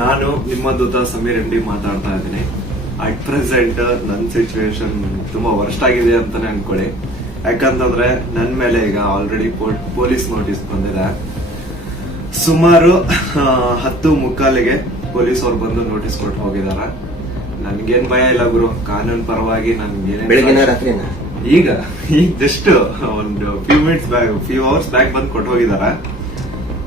ನಾನು ನಿಮ್ಮ ದೂತ ಸಮೀರ್ ಎಂ ಮಾತಾಡ್ತಾ ಇದ್ದೀನಿ ಅಟ್ ಪ್ರೆಸೆಂಟ್ ನನ್ನ ಸಿಚುವೇಶನ್ ತುಂಬಾ ವರ್ಸ್ಟ್ ಆಗಿದೆ ಅಂತಾನೆ ಅನ್ಕೊಳ್ಳಿ ಯಾಕಂತಂದ್ರೆ ನನ್ನ ಮೇಲೆ ಈಗ ಆಲ್ರೆಡಿ ಪೊಲೀಸ್ ನೋಟಿಸ್ ಬಂದಿದೆ ಸುಮಾರು ಹತ್ತು ಮುಕ್ಕಾಲಿಗೆ ಪೊಲೀಸ್ ಅವ್ರು ಬಂದು ನೋಟಿಸ್ ಕೊಟ್ಟು ಹೋಗಿದಾರ ನನ್ಗೇನ್ ಭಯ ಇಲ್ಲ ಗುರು ಕಾನೂನು ಪರವಾಗಿ ನನ್ಗೆ ಈಗ ಈಗ ಜಸ್ಟ್ ಒಂದು few minutes back few hours back ಬಂದು ಕೊಟ್ಟು ಹೋಗಿದಾರ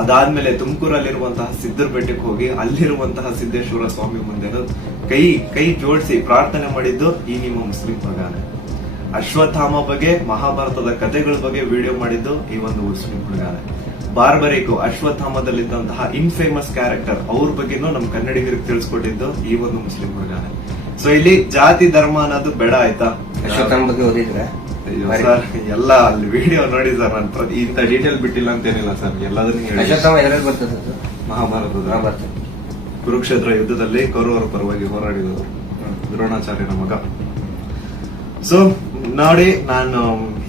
ಅದಾದ್ಮೇಲೆ ತುಮಕೂರಲ್ಲಿರುವಂತಹ ಸಿದ್ಧರ ಬೆಟ್ಟಕ್ಕೆ ಹೋಗಿ ಅಲ್ಲಿರುವಂತಹ ಸಿದ್ದೇಶ್ವರ ಸ್ವಾಮಿ ಮುಂದೆ ಕೈ ಕೈ ಜೋಡಿಸಿ ಪ್ರಾರ್ಥನೆ ಮಾಡಿದ್ದು ಈ ನಿಮ್ಮ ಮುಸ್ಲಿಂ ಮಗಾನೆ ಅಶ್ವತ್ಥಾಮ ಬಗ್ಗೆ ಮಹಾಭಾರತದ ಕಥೆಗಳ ಬಗ್ಗೆ ವಿಡಿಯೋ ಮಾಡಿದ್ದು ಈ ಒಂದು ಮುಸ್ಲಿಂ ಮಗಾನೆ ಬಾರ್ಬರಿಕು ಅಶ್ವತ್ಥಾಮದಲ್ಲಿದ್ದಂತಹ ಇನ್ ಫೇಮಸ್ ಕ್ಯಾರೆಕ್ಟರ್ ಅವ್ರ ಬಗ್ಗೆನೂ ನಮ್ಮ ಕನ್ನಡಿಗರಿಗೆ ತಿಳಿಸ್ಕೊಟ್ಟಿದ್ದು ಈ ಒಂದು ಮುಸ್ಲಿಂ ಹುಡುಗಾನೆ ಸೊ ಇಲ್ಲಿ ಜಾತಿ ಧರ್ಮ ಅನ್ನೋದು ಬೇಡ ಆಯ್ತಾ ಅಶ್ವತ್ಥಾಮ ಬಗ್ಗೆ ಓದಿದ್ರೆ ಎಲ್ಲ ಅಲ್ಲಿ ವಿಡಿಯೋ ನೋಡಿ ಸರ್ ನಾನು ಪ್ರತಿ ಇಂಥ ಡೀಟೇಲ್ ಬಿಟ್ಟಿಲ್ಲ ಅಂತೇನಿಲ್ಲ ಸರ್ ಎಲ್ಲದನ್ನು ಹೇಳಿ ಸರ್ ಮಹಾಭಾರತದ ಕುರುಕ್ಷೇತ್ರ ಯುದ್ಧದಲ್ಲಿ ಕೌರವರ ಪರವಾಗಿ ಹೋರಾಡಿದವರು ದ್ರೋಣಾಚಾರ್ಯನ ಮಗ ಸೊ ನೋಡಿ ನಾನು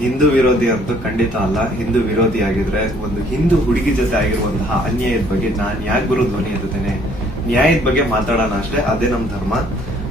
ಹಿಂದೂ ವಿರೋಧಿ ಅಂತೂ ಖಂಡಿತ ಅಲ್ಲ ಹಿಂದೂ ವಿರೋಧಿ ಆಗಿದ್ರೆ ಒಂದು ಹಿಂದೂ ಹುಡುಗಿ ಜೊತೆ ಆಗಿರುವಂತಹ ಅನ್ಯಾಯದ ಬಗ್ಗೆ ನಾನು ಯಾಕೆ ಗುರು ಧ್ವನಿ ಎತ್ತೇನೆ ನ್ಯಾಯದ ಬಗ್ಗೆ ಮಾತಾಡೋಣ ಅಷ್ಟೇ ಅದೇ ನಮ್ಮ ಧರ್ಮ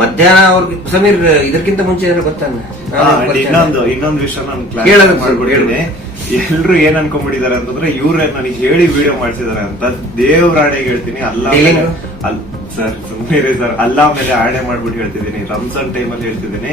ಮಧ್ಯಾಹ್ನ ಅವ್ರಿಗೆ ಸಮೀರ್ ಇದಕ್ಕಿಂತ ಮುಂಚೆ ಏನಾದ್ರು ಗೊತ್ತಾನ ಇನ್ನೊಂದು ಇನ್ನೊಂದು ವಿಷಯ ನಾನು ಕ್ಲಾಸ್ ಹೇಳಿ ಎಲ್ರು ಏನ್ ಅನ್ಕೊಂಡ್ಬಿಟ್ಟಿದ್ದಾರೆ ಅಂತಂದ್ರೆ ಇವ್ರೆ ನನಗೆ ಹೇಳಿ ವಿಡಿಯೋ ಮಾಡ್ಸಿದಾರೆ ಅಂತ ದೇವ್ರ ಆಣೆಗೆ ಹೇಳ್ತೀನಿ ಅಲ್ಲ ಸರ್ ಸುಮ್ಮನೆ ಸರ್ ಅಲ್ಲ ಮೇಲೆ ಆಣೆ ಮಾಡ್ಬಿಟ್ಟು ಹೇಳ್ತಿದ್ದೀನಿ ರಂಜಾನ್ ಟೈಮ್ ಅಲ್ಲಿ ಹೇಳ್ತಿದ್ದೀನಿ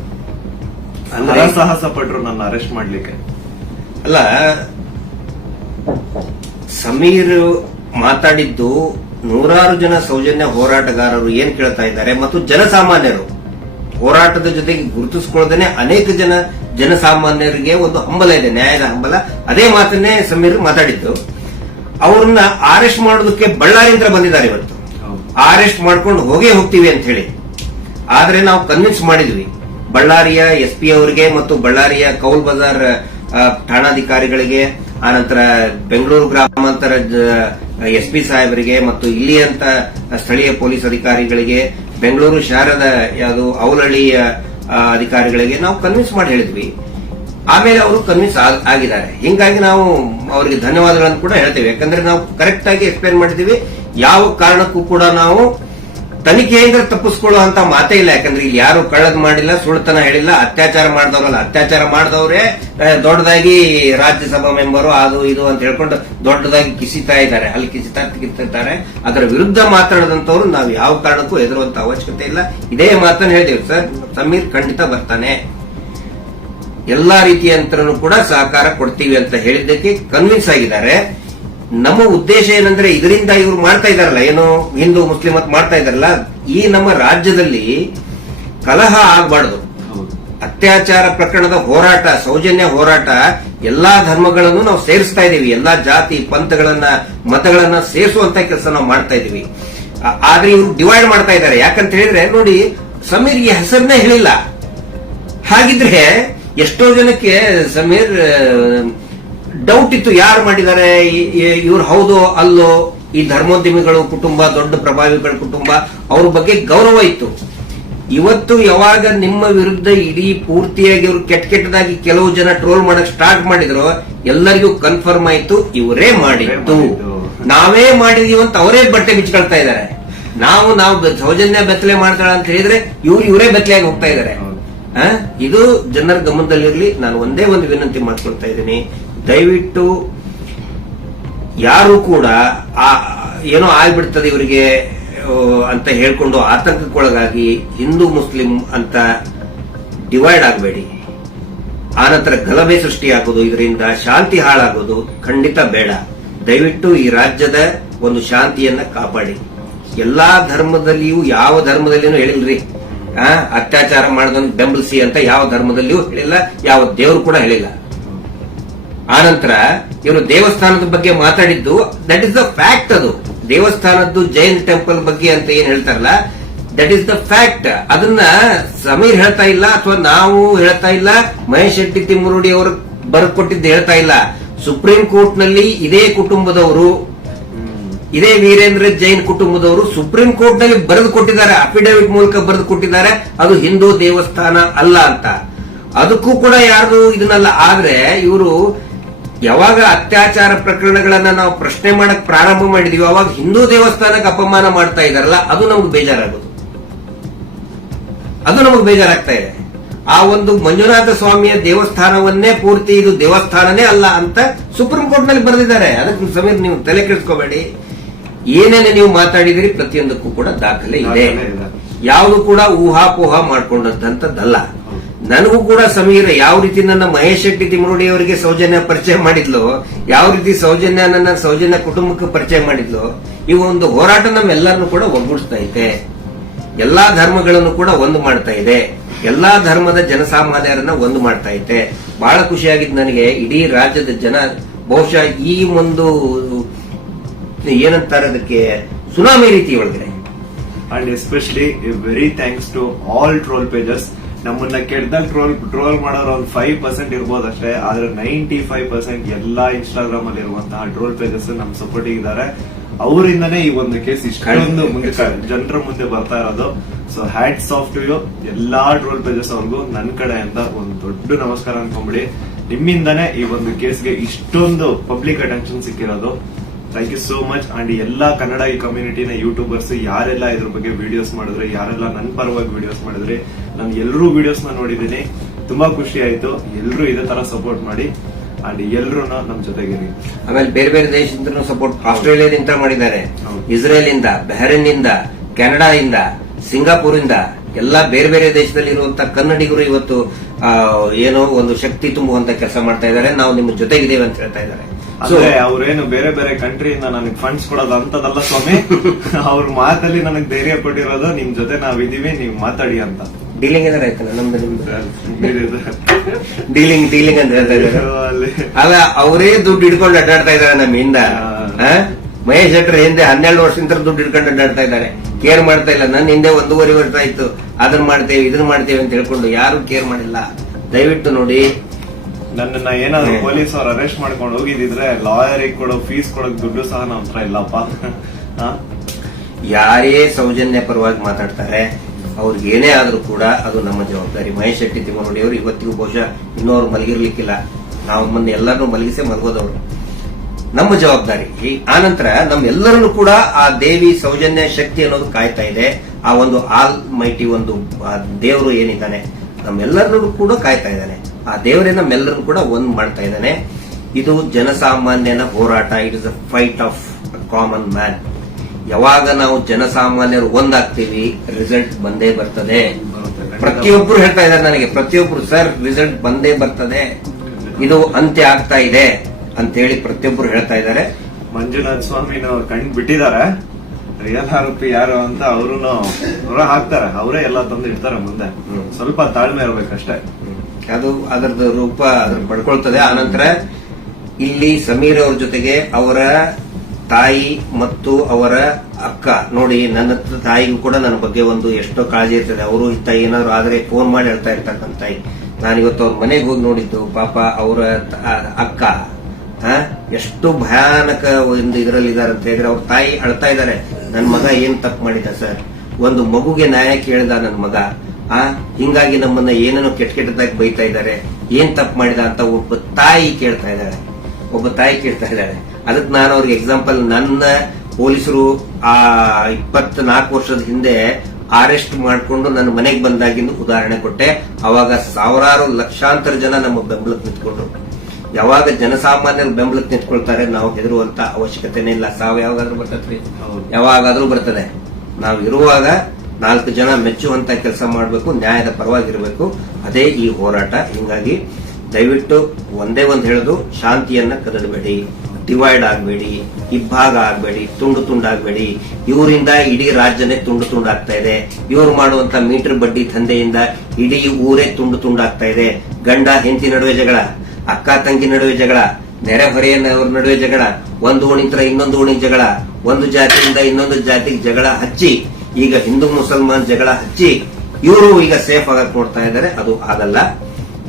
ಸಾಹಸ ಪಟ್ರು ನನ್ನ ಅರೆಸ್ಟ್ ಮಾಡ್ಲಿಕ್ಕೆ ಅಲ್ಲ ಸಮೀರ್ ಮಾತಾಡಿದ್ದು ನೂರಾರು ಜನ ಸೌಜನ್ಯ ಹೋರಾಟಗಾರರು ಏನ್ ಕೇಳ್ತಾ ಇದ್ದಾರೆ ಮತ್ತು ಜನಸಾಮಾನ್ಯರು ಹೋರಾಟದ ಜೊತೆಗೆ ಗುರುತಿಸಿಕೊಳ್ಳದೇನೆ ಅನೇಕ ಜನ ಜನಸಾಮಾನ್ಯರಿಗೆ ಒಂದು ಹಂಬಲ ಇದೆ ನ್ಯಾಯದ ಹಂಬಲ ಅದೇ ಮಾತನ್ನೇ ಸಮೀರ್ ಮಾತಾಡಿದ್ದು ಅವ್ರನ್ನ ಅರೆಸ್ಟ್ ಮಾಡೋದಕ್ಕೆ ಬಳ್ಳಾರಿಂದ್ರ ಬಂದಿದ್ದಾರೆ ಇವತ್ತು ಅರೆಸ್ಟ್ ಮಾಡ್ಕೊಂಡು ಹೋಗೇ ಹೋಗ್ತೀವಿ ಅಂತ ಹೇಳಿ ಆದ್ರೆ ನಾವು ಕನ್ವಿನ್ಸ್ ಮಾಡಿದ್ವಿ ಬಳ್ಳಾರಿಯ ಎಸ್ ಪಿ ಅವರಿಗೆ ಮತ್ತು ಬಳ್ಳಾರಿಯ ಕೌಲ್ ಬಜಾರ್ ಠಾಣಾಧಿಕಾರಿಗಳಿಗೆ ಆನಂತರ ಬೆಂಗಳೂರು ಗ್ರಾಮಾಂತರ ಎಸ್ ಪಿ ಸಾಹೇಬರಿಗೆ ಮತ್ತು ಇಲ್ಲಿಯಂತ ಸ್ಥಳೀಯ ಪೊಲೀಸ್ ಅಧಿಕಾರಿಗಳಿಗೆ ಬೆಂಗಳೂರು ಶಹರದ ಯಾವುದು ಅವಲಹಳ್ಳಿಯ ಅಧಿಕಾರಿಗಳಿಗೆ ನಾವು ಕನ್ವಿನ್ಸ್ ಮಾಡಿ ಹೇಳಿದ್ವಿ ಆಮೇಲೆ ಅವರು ಕನ್ವಿನ್ಸ್ ಆಗಿದ್ದಾರೆ ಹಿಂಗಾಗಿ ನಾವು ಅವರಿಗೆ ಧನ್ಯವಾದಗಳನ್ನು ಕೂಡ ಹೇಳ್ತೇವೆ ಯಾಕಂದ್ರೆ ನಾವು ಕರೆಕ್ಟ್ ಆಗಿ ಎಕ್ಸ್ಪ್ಲೇನ್ ಮಾಡಿದೀವಿ ಯಾವ ಕಾರಣಕ್ಕೂ ಕೂಡ ನಾವು ತನಿಖೆ ಇದ್ರೆ ತಪ್ಪಿಸ್ಕೊಳ್ಳುವಂತ ಮಾತೇ ಇಲ್ಲ ಯಾಕಂದ್ರೆ ಇಲ್ಲಿ ಯಾರು ಕಳ್ಳದ್ ಮಾಡಿಲ್ಲ ಸುಳ್ತನ ಹೇಳಿಲ್ಲ ಅತ್ಯಾಚಾರ ಮಾಡಿದವರಲ್ಲ ಅತ್ಯಾಚಾರ ಮಾಡಿದವರೇ ದೊಡ್ಡದಾಗಿ ರಾಜ್ಯಸಭಾ ಮೆಂಬರು ಅದು ಇದು ಅಂತ ಹೇಳ್ಕೊಂಡು ದೊಡ್ಡದಾಗಿ ಕಿಸಿತಾ ಇದ್ದಾರೆ ಅಲ್ಲಿ ಕಿಸಿತಾ ಕಿತ್ತಿದ್ದಾರೆ ಅದರ ವಿರುದ್ಧ ಮಾತಾಡದಂತವ್ರು ನಾವು ಯಾವ ಕಾರಣಕ್ಕೂ ಹೆದರುವಂತ ಅವಶ್ಯಕತೆ ಇಲ್ಲ ಇದೇ ಮಾತನ್ನು ಹೇಳಿದೆ ಸರ್ ಸಮೀರ್ ಖಂಡಿತ ಬರ್ತಾನೆ ಎಲ್ಲಾ ರೀತಿಯ ಕೂಡ ಸಹಕಾರ ಕೊಡ್ತೀವಿ ಅಂತ ಹೇಳಿದ್ದಕ್ಕೆ ಕನ್ವಿನ್ಸ್ ಆಗಿದ್ದಾರೆ ನಮ್ಮ ಉದ್ದೇಶ ಏನಂದ್ರೆ ಇದರಿಂದ ಇವ್ರು ಮಾಡ್ತಾ ಇದಾರಲ್ಲ ಏನು ಹಿಂದೂ ಮುಸ್ಲಿಂ ಅಂತ ಮಾಡ್ತಾ ಇದಾರಲ್ಲ ಈ ನಮ್ಮ ರಾಜ್ಯದಲ್ಲಿ ಕಲಹ ಆಗ್ಬಾರ್ದು ಅತ್ಯಾಚಾರ ಪ್ರಕರಣದ ಹೋರಾಟ ಸೌಜನ್ಯ ಹೋರಾಟ ಎಲ್ಲಾ ಧರ್ಮಗಳನ್ನು ನಾವು ಸೇರಿಸ್ತಾ ಇದ್ದೀವಿ ಎಲ್ಲಾ ಜಾತಿ ಪಂಥಗಳನ್ನ ಮತಗಳನ್ನ ಸೇರಿಸುವಂತ ಕೆಲಸ ನಾವು ಮಾಡ್ತಾ ಇದೀವಿ ಆದ್ರೆ ಇವ್ರು ಡಿವೈಡ್ ಮಾಡ್ತಾ ಇದಾರೆ ಯಾಕಂತ ಹೇಳಿದ್ರೆ ನೋಡಿ ಸಮೀರ್ ಈ ಹೆಸರನ್ನೇ ಹೇಳಿಲ್ಲ ಹಾಗಿದ್ರೆ ಎಷ್ಟೋ ಜನಕ್ಕೆ ಸಮೀರ್ ಡೌಟ್ ಇತ್ತು ಯಾರು ಮಾಡಿದ್ದಾರೆ ಇವ್ರು ಹೌದು ಅಲ್ಲೋ ಈ ಧರ್ಮೋದ್ಯಮಿಗಳು ಕುಟುಂಬ ದೊಡ್ಡ ಪ್ರಭಾವಿಗಳ ಕುಟುಂಬ ಅವ್ರ ಬಗ್ಗೆ ಗೌರವ ಇತ್ತು ಇವತ್ತು ಯಾವಾಗ ನಿಮ್ಮ ವಿರುದ್ಧ ಇಡೀ ಪೂರ್ತಿಯಾಗಿ ಅವರು ಕೆಟ್ಟ ಕೆಟ್ಟದಾಗಿ ಕೆಲವು ಜನ ಟ್ರೋಲ್ ಮಾಡಕ್ ಸ್ಟಾರ್ಟ್ ಮಾಡಿದ್ರು ಎಲ್ಲರಿಗೂ ಕನ್ಫರ್ಮ್ ಆಯ್ತು ಇವರೇ ಮಾಡಿತ್ತು ನಾವೇ ಮಾಡಿದೀವಿ ಅಂತ ಅವರೇ ಬಟ್ಟೆ ಬಿಚ್ಕೊಳ್ತಾ ಇದ್ದಾರೆ ನಾವು ನಾವು ಸೌಜನ್ಯ ಬೆತ್ತಲೆ ಮಾಡ್ತಾಳ ಅಂತ ಹೇಳಿದ್ರೆ ಇವ್ರು ಇವರೇ ಬೆತ್ತಲೆಯಾಗಿ ಹೋಗ್ತಾ ಇದಾರೆ ಇದು ಜನರ ಗಮನದಲ್ಲಿರ್ಲಿ ನಾನು ಒಂದೇ ಒಂದು ವಿನಂತಿ ಮಾಡ್ಕೊಳ್ತಾ ಇದ್ದೀನಿ ದಯವಿಟ್ಟು ಯಾರು ಕೂಡ ಆ ಏನೋ ಆಗ್ಬಿಡ್ತದೆ ಇವರಿಗೆ ಅಂತ ಹೇಳ್ಕೊಂಡು ಆತಂಕಕ್ಕೊಳಗಾಗಿ ಹಿಂದೂ ಮುಸ್ಲಿಂ ಅಂತ ಡಿವೈಡ್ ಆಗಬೇಡಿ ಆನಂತರ ಗಲಭೆ ಸೃಷ್ಟಿಯಾಗೋದು ಇದರಿಂದ ಶಾಂತಿ ಹಾಳಾಗೋದು ಖಂಡಿತ ಬೇಡ ದಯವಿಟ್ಟು ಈ ರಾಜ್ಯದ ಒಂದು ಶಾಂತಿಯನ್ನ ಕಾಪಾಡಿ ಎಲ್ಲಾ ಧರ್ಮದಲ್ಲಿಯೂ ಯಾವ ಧರ್ಮದಲ್ಲಿನೂ ಹೇಳಿಲ್ರಿ ಆ ಅತ್ಯಾಚಾರ ಮಾಡೋದನ್ನು ಬೆಂಬಲಿಸಿ ಅಂತ ಯಾವ ಧರ್ಮದಲ್ಲಿಯೂ ಹೇಳಿಲ್ಲ ಯಾವ ದೇವರು ಕೂಡ ಹೇಳಿಲ್ಲ ಆನಂತರ ಇವರು ದೇವಸ್ಥಾನದ ಬಗ್ಗೆ ಮಾತಾಡಿದ್ದು ದಟ್ ಇಸ್ ದ ಫ್ಯಾಕ್ಟ್ ಅದು ದೇವಸ್ಥಾನದ್ದು ಜೈನ್ ಟೆಂಪಲ್ ಬಗ್ಗೆ ಅಂತ ಏನ್ ಹೇಳ್ತಾರಲ್ಲ ದಟ್ ಇಸ್ ದ ಫ್ಯಾಕ್ಟ್ ಅದನ್ನ ಸಮೀರ್ ಹೇಳ್ತಾ ಇಲ್ಲ ಅಥವಾ ನಾವು ಹೇಳ್ತಾ ಇಲ್ಲ ಮಹೇಶ್ ಶೆಟ್ಟಿ ತಿಮ್ಮರುಡಿ ಅವರು ಬರ್ಕೊಟ್ಟಿದ್ದು ಹೇಳ್ತಾ ಇಲ್ಲ ಸುಪ್ರೀಂ ಕೋರ್ಟ್ ನಲ್ಲಿ ಇದೇ ಕುಟುಂಬದವರು ಇದೇ ವೀರೇಂದ್ರ ಜೈನ್ ಕುಟುಂಬದವರು ಸುಪ್ರೀಂ ಕೋರ್ಟ್ ನಲ್ಲಿ ಬರೆದು ಕೊಟ್ಟಿದ್ದಾರೆ ಅಫಿಡವಿಟ್ ಮೂಲಕ ಬರೆದು ಕೊಟ್ಟಿದ್ದಾರೆ ಅದು ಹಿಂದೂ ದೇವಸ್ಥಾನ ಅಲ್ಲ ಅಂತ ಅದಕ್ಕೂ ಕೂಡ ಯಾರು ಇದನ್ನಲ್ಲ ಆದ್ರೆ ಇವರು ಯಾವಾಗ ಅತ್ಯಾಚಾರ ಪ್ರಕರಣಗಳನ್ನ ನಾವು ಪ್ರಶ್ನೆ ಮಾಡಕ್ ಪ್ರಾರಂಭ ಮಾಡಿದೀವಿ ಅವಾಗ ಹಿಂದೂ ದೇವಸ್ಥಾನಕ್ಕೆ ಅಪಮಾನ ಮಾಡ್ತಾ ಇದಾರಲ್ಲ ಅದು ನಮ್ಗೆ ಬೇಜಾರಾಗೋದು ಅದು ನಮಗ್ ಬೇಜಾರಾಗ್ತಾ ಇದೆ ಆ ಒಂದು ಮಂಜುನಾಥ ಸ್ವಾಮಿಯ ದೇವಸ್ಥಾನವನ್ನೇ ಪೂರ್ತಿ ಇದು ದೇವಸ್ಥಾನನೇ ಅಲ್ಲ ಅಂತ ಸುಪ್ರೀಂ ಕೋರ್ಟ್ ನಲ್ಲಿ ಬರೆದಿದ್ದಾರೆ ಅದಕ್ಕೆ ಸಮೇತ ನೀವು ತಲೆ ಕೆಡಿಸ್ಕೋಬೇಡಿ ಏನೇನೆ ನೀವು ಮಾತಾಡಿದಿರಿ ಪ್ರತಿಯೊಂದಕ್ಕೂ ಕೂಡ ದಾಖಲೆ ಇದೆ ಯಾವುದು ಕೂಡ ಊಹಾಪೋಹ ಮಾಡ್ಕೊಂಡಂತದ್ದಲ್ಲ ನನಗೂ ಕೂಡ ಸಮೀರ ಯಾವ ರೀತಿ ನನ್ನ ಮಹೇಶ್ ಶೆಟ್ಟಿ ತಿಮರುಡಿ ಅವರಿಗೆ ಸೌಜನ್ಯ ಪರಿಚಯ ಮಾಡಿದ್ಲು ಯಾವ ರೀತಿ ಸೌಜನ್ಯ ನನ್ನ ಸೌಜನ್ಯ ಕುಟುಂಬಕ್ಕೆ ಪರಿಚಯ ಮಾಡಿದ್ಲು ಈ ಒಂದು ಹೋರಾಟ ನಮ್ಮೆಲ್ಲರನ್ನು ಕೂಡ ಒಗ್ಗೂಡಿಸ್ತಾ ಇದೆ ಎಲ್ಲಾ ಧರ್ಮಗಳನ್ನು ಕೂಡ ಒಂದು ಮಾಡ್ತಾ ಇದೆ ಎಲ್ಲಾ ಧರ್ಮದ ಜನಸಾಮಾನ್ಯರನ್ನ ಒಂದು ಮಾಡ್ತಾ ಇದೆ ಬಹಳ ಖುಷಿಯಾಗಿದ್ದು ನನಗೆ ಇಡೀ ರಾಜ್ಯದ ಜನ ಬಹುಶಃ ಈ ಒಂದು ಏನಂತಾರೆ ಅದಕ್ಕೆ ಸುನಾಮಿ ರೀತಿ ಒಳಗಡೆ and especially very thanks to all troll pagers ನಮ್ಮನ್ನ ಕೆಟ್ಟದಾಗ ಟ್ರೋಲ್ ಟ್ರೋಲ್ ಮಾಡೋರು ಒಂದು ಫೈವ್ ಪರ್ಸೆಂಟ್ ಇರ್ಬೋದು ಅಷ್ಟೇ ಆದ್ರೆ ನೈಂಟಿ ಫೈವ್ ಪರ್ಸೆಂಟ್ ಎಲ್ಲಾ ಇನ್ಸ್ಟಾಗ್ರಾಮ್ ಅಲ್ಲಿ ಇರುವಂತಹ ಟ್ರೋಲ್ ಪೇಜಸ್ ನಮ್ ಸಪೋರ್ಟ್ ಇದಾರೆ ಅವರಿಂದನೇ ಈ ಒಂದು ಕೇಸ್ ಇಷ್ಟೊಂದು ಮುಂದೆ ಜನರ ಮುಂದೆ ಬರ್ತಾ ಇರೋದು so hats off to you ಎಲ್ಲಾ ಟ್ರೋಲ್ ಪೇಜಸ್ ಅವ್ರಿಗೂ ನನ್ ಕಡೆ ಅಂತ ಒಂದು ದೊಡ್ಡ ನಮಸ್ಕಾರ ಅನ್ಕೊಂಬಿಡಿ ನಿಮ್ಮಿಂದನೇ ಈ ಒಂದು ಕೇಸ್ಗೆ ಇಷ್ಟೊಂದು ಪಬ್ಲಿಕ್ ಅಟೆನ್ಷನ್ ಸಿಕ್ಕಿರೋದು thank you so much and ಎಲ್ಲಾ ಕನ್ನಡ ಈ ಕಮ್ಯುನಿಟಿನ ಯೂಟ್ಯೂಬರ್ಸ್ ಯಾರೆಲ್ಲ ಇದ್ರ ಬಗ್ಗೆ ವಿಡಿಯೋಸ್ ಮಾಡಿದ್ರೆ ಯಾರೆಲ್ಲ ನನ್ನ ಪರವಾಗಿ ವಿಡಿಯೋಸ್ ಮಾಡಿದ್ರೆ ನಾನು ಎಲ್ಲರೂ ವಿಡಿಯೋಸ್ನ ನೋಡಿದ್ದೀನಿ ತುಂಬಾ ಖುಷಿ ಆಯ್ತು ಎಲ್ಲರೂ ಇದೇ ತರ ಸಪೋರ್ಟ್ ಮಾಡಿ ಅಂಡ್ ಎಲ್ಲರೂ ನಮ್ ಜೊತೆಗಿರಿ ಆಮೇಲೆ ಬೇರೆ ಬೇರೆ ದೇಶದಿಂದ ಸಪೋರ್ಟ್ ಆಸ್ಟ್ರೇಲಿಯಾದಿಂದ ಮಾಡಿದ್ದಾರೆ ಇಸ್ರೇಲ್ ಇಂದ ಬೆಹರಿನ್ ಇಂದ ಕೆನಡಾ ಇಂದ ಸಿಂಗಾಪುರ್ ಇಂದ ಎಲ್ಲಾ ಬೇರೆ ಬೇರೆ ದೇಶದಲ್ಲಿ ಇರುವಂತ ಕನ್ನಡಿಗರು ಇವತ್ತು ಏನೋ ಒಂದು ಶಕ್ತಿ ತುಂಬುವಂತ ಕೆಲಸ ಮಾಡ್ತಾ ಇದ್ದಾರೆ ನಾವು ನಿಮ್ಮ ಜೊತೆಗಿದ್ದೇವೆ ಅಂತ ಹೇಳ್ತಾ ಇದ್ದಾರೆ ಅವ್ರೇನು ಬೇರೆ ಬೇರೆ ಕಂಟ್ರಿಯಿಂದ ನನಗೆ ಫಂಡ್ಸ್ ಕೊಡೋದು ಅಂತದಲ್ಲ ಸ್ವಾಮಿ ಅವ್ರ ಮಾತಲ್ಲಿ ನನಗೆ ಧೈರ್ಯ ಕೊಟ್ಟಿರೋದು ನಿಮ್ ಜೊತೆ ನಾವಿದೀವಿ ನೀವು ಮಾತಾಡಿ ಅಂತ ಡೀಲಿಂಗ್ ಅಂದ್ರೆ ಆಯ್ತಲ್ಲ ನಮ್ದು ನಿಮ್ದು ಡೀಲಿಂಗ್ ಡೀಲಿಂಗ್ ಅಂದ್ರೆ ಅಲ್ಲ ಅವರೇ ದುಡ್ಡು ಹಿಡ್ಕೊಂಡು ಅಡ್ಡಾಡ್ತಾ ಇದಾರೆ ನಮ್ಮಿಂದ ಮಹೇಶ್ ಶೆಟ್ಟರ್ ಹಿಂದೆ ಹನ್ನೆರಡು ವರ್ಷದಿಂದ ದುಡ್ಡು ಹಿಡ್ಕೊಂಡು ಅಡ್ಡಾಡ್ತಾ ಇದ್ದಾರೆ ಕೇರ್ ಮಾಡ್ತಾ ಇಲ್ಲ ನನ್ನ ಹಿಂದೆ ಒಂದೂವರೆ ವರ್ಷ ಆಯ್ತು ಅದನ್ನ ಮಾಡ್ತೇವೆ ಇದನ್ನ ಮಾಡ್ತೇವೆ ಅಂತ ಹೇಳ್ಕೊಂಡು ಯಾರು ಕೇರ್ ಮಾಡಿಲ್ಲ ದಯವಿಟ್ಟು ನೋಡಿ ನನ್ನನ್ನ ಏನಾದ್ರು ಪೊಲೀಸ್ ಅವ್ರು ಅರೆಸ್ಟ್ ಮಾಡ್ಕೊಂಡು ಹೋಗಿದ್ರೆ ಲಾಯರ್ ಕೊಡೋ ಫೀಸ್ ಕೊಡೋಕ್ ದುಡ್ಡು ಸಹ ನಮ್ಮ ಹತ್ರ ಇಲ್ಲಪ್ಪ ಯಾರೇ ಸೌಜನ್ಯ ಪರವಾಗಿ ಮಾತಾಡ್ತಾರೆ ಅವ್ರಿಗೆ ಏನೇ ಆದರೂ ಕೂಡ ಅದು ನಮ್ಮ ಜವಾಬ್ದಾರಿ ಮಹೇಶ್ ಶೆಟ್ಟಿ ತಿಮ್ಮನೋಡಿ ಅವರು ಇವತ್ತಿಗೂ ಬಹುಶಃ ಇನ್ನೂ ಅವ್ರು ಮಲಗಿರ್ಲಿಕ್ಕಿಲ್ಲ ನಾವು ಮೊನ್ನೆ ಎಲ್ಲರನ್ನು ಮಲಗಿಸೇ ಮಲಗೋದವರು ನಮ್ಮ ಜವಾಬ್ದಾರಿ ಈ ಆನಂತರ ನಮ್ಮೆಲ್ಲರನ್ನು ಕೂಡ ಆ ದೇವಿ ಸೌಜನ್ಯ ಶಕ್ತಿ ಅನ್ನೋದು ಕಾಯ್ತಾ ಇದೆ ಆ ಒಂದು ಆಲ್ ಮೈಟಿ ಒಂದು ದೇವರು ಏನಿದ್ದಾನೆ ನಮ್ಮೆಲ್ಲರನ್ನು ಕೂಡ ಕಾಯ್ತಾ ಇದ್ದಾನೆ ಆ ದೇವರೇ ನಮ್ಮೆಲ್ಲರನ್ನು ಕೂಡ ಒಂದ್ ಮಾಡ್ತಾ ಇದ್ದಾನೆ ಇದು ಜನಸಾಮಾನ್ಯನ ಹೋರಾಟ it is a fight of common man ಯಾವಾಗ ನಾವು ಜನಸಾಮಾನ್ಯರು ಒಂದಾಗ್ತೀವಿ ರಿಸಲ್ಟ್ ಬಂದೇ ಬರ್ತದೆ ಪ್ರತಿಯೊಬ್ಬರು ಹೇಳ್ತಾ ಇದ್ದಾರೆ ನನಗೆ ಪ್ರತಿಯೊಬ್ಬರು ಸರ್ ರಿಸಲ್ಟ್ ಬಂದೇ ಬರ್ತದೆ ಇದು ಅಂತ್ಯ ಆಗ್ತಾ ಇದೆ ಅಂತ ಹೇಳಿ ಪ್ರತಿಯೊಬ್ಬರು ಹೇಳ್ತಾ ಇದ್ದಾರೆ ಮಂಜುನಾಥ್ ಸ್ವಾಮಿ ಕಣ್ ಬಿಟ್ಟಿದ್ದಾರೆ ರಿಯಲ್ ಆರೋಪಿ ಯಾರು ಅಂತ ಅವರು ಹಾಕ್ತಾರೆ ಅವರೇ ಎಲ್ಲ ತಂದು ಇಡ್ತಾರೆ ಮುಂದೆ ಸ್ವಲ್ಪ ತಾಳ್ಮೆ ಇರಬೇಕಷ್ಟೇ ಅದು ಅದರದ್ದು ರೂಪ ಅದ್ರ ಪಡ್ಕೊಳ್ತದೆ ಆನಂತರ ಇಲ್ಲಿ ಸಮೀರ್ ಅವ್ರ ಜೊತೆಗೆ ಅವರ ತಾಯಿ ಮತ್ತು ಅವರ ಅಕ್ಕ ನೋಡಿ ನನ್ನ ತಾಯಿಗೂ ಕೂಡ ನನ್ನ ಬಗ್ಗೆ ಒಂದು ಎಷ್ಟೋ ಕಾಳಜಿ ಇರ್ತದೆ ಅವರು ಇತ್ತ ಏನಾದ್ರು ಆದರೆ ಫೋನ್ ಮಾಡಿ ಹೇಳ್ತಾ ಇರ್ತಕ್ಕಂಥ ತಾಯಿ ನಾನು ಇವತ್ತು ಅವ್ರ ಮನೆಗೆ ಹೋಗಿ ನೋಡಿದ್ದು ಪಾಪ ಅವರ ಅಕ್ಕ ಎಷ್ಟು ಭಯಾನಕ ಒಂದು ಇದರಲ್ಲಿ ಇದಾರೆ ಅಂತ ಹೇಳಿದ್ರೆ ಅವ್ರ ತಾಯಿ ಅಳ್ತಾ ಇದ್ದಾರೆ ನನ್ನ ಮಗ ಏನ್ ತಪ್ಪು ಮಾಡಿದ ಸರ್ ಒಂದು ಮಗುಗೆ ನ್ಯಾಯ ಕೇಳಿದ ನನ್ನ ಮಗ ಆ ಹಿಂಗಾಗಿ ನಮ್ಮನ್ನ ಏನೇನೋ ಕೆಟ್ಟ ಕೆಟ್ಟದಾಗಿ ಬೈತಾ ಇದ್ದಾರೆ ಏನ್ ತಪ್ಪು ಮಾಡಿದ ಅಂತ ಒಬ್ಬ ತಾಯಿ ಕೇಳ್ತಾ ಇದ್ದಾಳೆ ಒಬ್ಬ ತಾಯಿ ಕೇಳ್ತಾ ಇದ್ದಾಳೆ ಅದಕ್ಕೆ ನಾನು ಅವ್ರಿಗೆ ಎಕ್ಸಾಂಪಲ್ ನನ್ನ ಪೊಲೀಸರು ಆ ನಾಲ್ಕು ವರ್ಷದ ಹಿಂದೆ ಅರೆಸ್ಟ್ ಮಾಡಿಕೊಂಡು ನನ್ನ ಮನೆಗೆ ಬಂದಾಗಿಂದು ಉದಾಹರಣೆ ಕೊಟ್ಟೆ ಅವಾಗ ಸಾವಿರಾರು ಲಕ್ಷಾಂತರ ಜನ ನಮ್ಮ ಬೆಂಬಲಕ್ಕೆ ನಿಂತ್ಕೊಂಡ್ರು ಯಾವಾಗ ಜನಸಾಮಾನ್ಯರು ಬೆಂಬಲಕ್ಕೆ ನಿಂತ್ಕೊಳ್ತಾರೆ ನಾವು ಹೆದರುವಂತ ಅವಶ್ಯಕತೆನೇ ಇಲ್ಲ ಸಾವು ಯಾವಾಗಾದ್ರೂ ಬರ್ತದ್ರಿ ಯಾವಾಗಾದ್ರೂ ಬರ್ತದೆ ನಾವು ಇರುವಾಗ ನಾಲ್ಕು ಜನ ಮೆಚ್ಚುವಂತ ಕೆಲಸ ಮಾಡಬೇಕು ನ್ಯಾಯದ ಪರವಾಗಿರಬೇಕು ಅದೇ ಈ ಹೋರಾಟ ಹಿಂಗಾಗಿ ದಯವಿಟ್ಟು ಒಂದೇ ಒಂದು ಹೇಳೋದು ಶಾಂತಿಯನ್ನ ಕದಡಬೇಡಿ ಡಿವೈಡ್ ಆಗಬೇಡಿ ಇಬ್ಬಾಗ ಆಗಬೇಡಿ ತುಂಡು ತುಂಡಾಗಬೇಡಿ ಇವರಿಂದ ಇಡೀ ರಾಜ್ಯನೇ ತುಂಡು ತುಂಡಾಗ್ತಾ ಇದೆ ಇವ್ರು ಮಾಡುವಂತ ಮೀಟರ್ ಬಡ್ಡಿ ದಂಧೆಯಿಂದ ಇಡೀ ಊರೇ ತುಂಡು ತುಂಡಾಗ್ತಾ ಇದೆ ಗಂಡ ಹೆಂಡತಿ ನಡುವೆ ಜಗಳ ಅಕ್ಕ ತಂಗಿ ನಡುವೆ ಜಗಳ ನೆರೆಹೊರೆಯ ನಡುವೆ ಜಗಳ ಒಂದು ಓಣಿತ್ರ ಇನ್ನೊಂದು ಓಣಿ ಜಗಳ ಒಂದು ಜಾತಿಯಿಂದ ಇನ್ನೊಂದು ಜಾತಿಗೆ ಜಗಳ ಹಚ್ಚಿ ಈಗ ಹಿಂದೂ ಮುಸಲ್ಮಾನ್ ಜಗಳ ಹಚ್ಚಿ ಇವರು ಈಗ ಸೇಫ್ ಆಗಕ್ ನೋಡ್ತಾ ಇದ್ದಾರೆ ಅದು ಆಗಲ್ಲ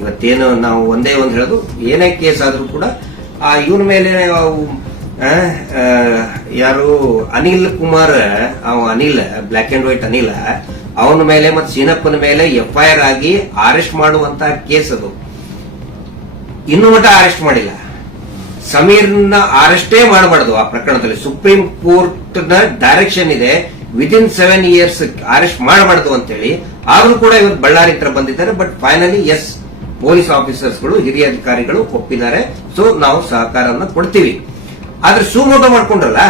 ಇವತ್ತೇನು ನಾವು ಒಂದೇ ಒಂದು ಹೇಳೋದು ಏನೇ ಕೇಸ್ ಆದ್ರೂ ಕೂಡ ಆ ಇವನ ಮೇಲೆ ಯಾರು ಅನಿಲ್ ಕುಮಾರ್ ಅವ Anil black and white Anil ಅವನ ಮೇಲೆ ಮತ್ತೆ ಸೀನಪ್ಪನ ಮೇಲೆ ಎಫ್ ಐ ಆರ್ ಆಗಿ ಅರೆಸ್ಟ್ ಮಾಡುವಂತ ಕೇಸ್ ಅದು ಇನ್ನು ಮಟ್ಟ ಅರೆಸ್ಟ್ ಮಾಡಿಲ್ಲ ಸಮೀರ್ನ ಅರೆಸ್ಟೇ ಮಾಡಬಾರ್ದು ಆ ಪ್ರಕರಣದಲ್ಲಿ ಸುಪ್ರೀಂ ಕೋರ್ಟ್ ನ ಡೈರೆಕ್ಷನ್ ಇದೆ ವಿದಿನ್ ಸೆವೆನ್ ಇಯರ್ಸ್ ಅರೆಸ್ಟ್ ಮಾಡಬಾರ್ದು ಅಂತೇಳಿ ಆದ್ರೂ ಕೂಡ ಇವತ್ತು ಬಳ್ಳಾರಿ ಹತ್ರ ಬಂದಿದ್ದಾರೆ ಬಟ್ ಫೈನಲಿ ಎಸ್ ಪೊಲೀಸ್ ಆಫೀಸರ್ಸ್ಗಳು ಹಿರಿಯ ಅಧಿಕಾರಿಗಳು ಒಪ್ಪಿದ್ದಾರೆ ಸೊ ನಾವು ಸಹಕಾರವನ್ನು ಕೊಡ್ತೀವಿ ಆದ್ರೆ ಸುಮೋಟೋ ಮಾಡ್ಕೊಂಡ್ರಲ್ಲ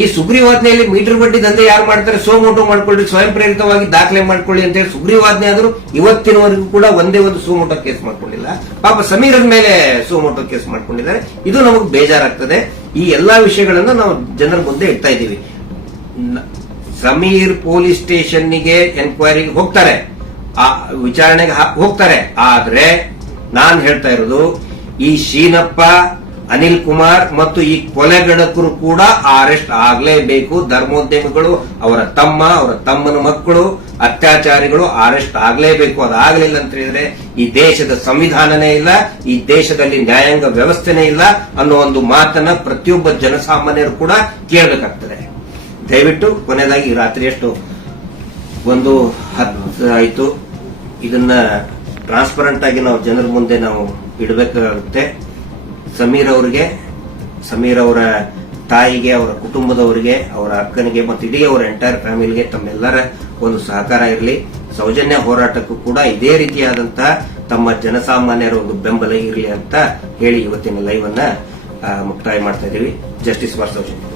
ಈ ಸುಗ್ರೀವಾಜ್ಞೆಯಲ್ಲಿ ಮೀಟರ್ ಬಡ್ಡಿ ದಂಧೆ ಯಾರು ಮಾಡ್ತಾರೆ ಸೋಮೋಟೋ ಮಾಡ್ಕೊಳ್ಳಿ ಸ್ವಯಂ ಪ್ರೇರಿತವಾಗಿ ದಾಖಲೆ ಮಾಡ್ಕೊಳ್ಳಿ ಅಂತ ಹೇಳಿ ಸುಗ್ರೀವಾಜ್ಞೆ ಆದರೂ ಇವತ್ತಿನವರೆಗೂ ಕೂಡ ಒಂದೇ ಒಂದು ಸೋಮೋಟೋ ಕೇಸ್ ಮಾಡ್ಕೊಂಡಿಲ್ಲ ಪಾಪ ಸಮೀರನ ಮೇಲೆ ಸೋಮೋಟೋ ಕೇಸ್ ಮಾಡ್ಕೊಂಡಿದ್ದಾರೆ ಇದು ನಮಗೆ ಬೇಜಾರಾಗ್ತದೆ ಈ ಎಲ್ಲಾ ವಿಷಯಗಳನ್ನು ನಾವು ಜನರ ಮುಂದೆ ಇಡ್ತಾ ಇದ್ದೀವಿ ಸಮೀರ್ ಪೊಲೀಸ್ ಸ್ಟೇಷನ್ಗೆ ಎನ್ಕ್ವೈರಿಗೆ ಹೋಗ್ತಾರೆ ಆ ವಿಚಾರಣೆಗೆ ಹೋಗ್ತಾರೆ ಆದ್ರೆ ನಾನು ಹೇಳ್ತಾ ಇರೋದು ಈ ಶೀನಪ್ಪ ಅನಿಲ್ ಕುಮಾರ್ ಮತ್ತು ಈ ಕೊಲೆಗಣಕರು ಕೂಡ ಅರೆಸ್ಟ್ ಆಗಲೇಬೇಕು ಧರ್ಮೋದ್ಯಮಿಗಳು ಅವರ ತಮ್ಮ ಅವರ ತಮ್ಮನ ಮಕ್ಕಳು ಅತ್ಯಾಚಾರಿಗಳು ಅರೆಸ್ಟ್ ಆಗಲೇಬೇಕು ಅದಾಗಲಿಲ್ಲ ಅಂತ ಹೇಳಿದ್ರೆ ಈ ದೇಶದ ಸಂವಿಧಾನನೇ ಇಲ್ಲ ಈ ದೇಶದಲ್ಲಿ ನ್ಯಾಯಾಂಗ ವ್ಯವಸ್ಥೆನೇ ಇಲ್ಲ ಅನ್ನೋ ಒಂದು ಮಾತನ್ನ ಪ್ರತಿಯೊಬ್ಬ ಜನಸಾಮಾನ್ಯರು ಕೂಡ ಕೇಳಬೇಕಾಗ್ತದೆ ದಯವಿಟ್ಟು ಕೊನೆಯದಾಗಿ ರಾತ್ರಿ ಎಷ್ಟು ಒಂದು ಹತ್ತು ಆಯಿತು ಇದನ್ನ ಟ್ರಾನ್ಸ್ಪರೆಂಟ್ ಆಗಿ ನಾವು ಜನರ ಮುಂದೆ ನಾವು ಇಡಬೇಕಾಗುತ್ತೆ ಸಮೀರ್ ಅವರಿಗೆ ಸಮೀರ್ ಅವರ ತಾಯಿಗೆ ಅವರ ಕುಟುಂಬದವರಿಗೆ ಅವರ ಅಕ್ಕನಿಗೆ ಮತ್ತು ಇಡೀ ಅವರ ಎಂಟೈರ್ ಫ್ಯಾಮಿಲಿಗೆ ತಮ್ಮೆಲ್ಲರ ಒಂದು ಸಹಕಾರ ಇರಲಿ ಸೌಜನ್ಯ ಹೋರಾಟಕ್ಕೂ ಕೂಡ ಇದೇ ರೀತಿಯಾದಂತಹ ತಮ್ಮ ಜನಸಾಮಾನ್ಯರ ಒಂದು ಬೆಂಬಲ ಇರಲಿ ಅಂತ ಹೇಳಿ ಇವತ್ತಿನ ಲೈವ್ ಅನ್ನ ಮುಕ್ತಾಯ ಮಾಡ್ತಾ ಇದೀವಿ ಜಸ್ಟಿಸ್ ಫಾರ್ ಸೌಜನ್ಯ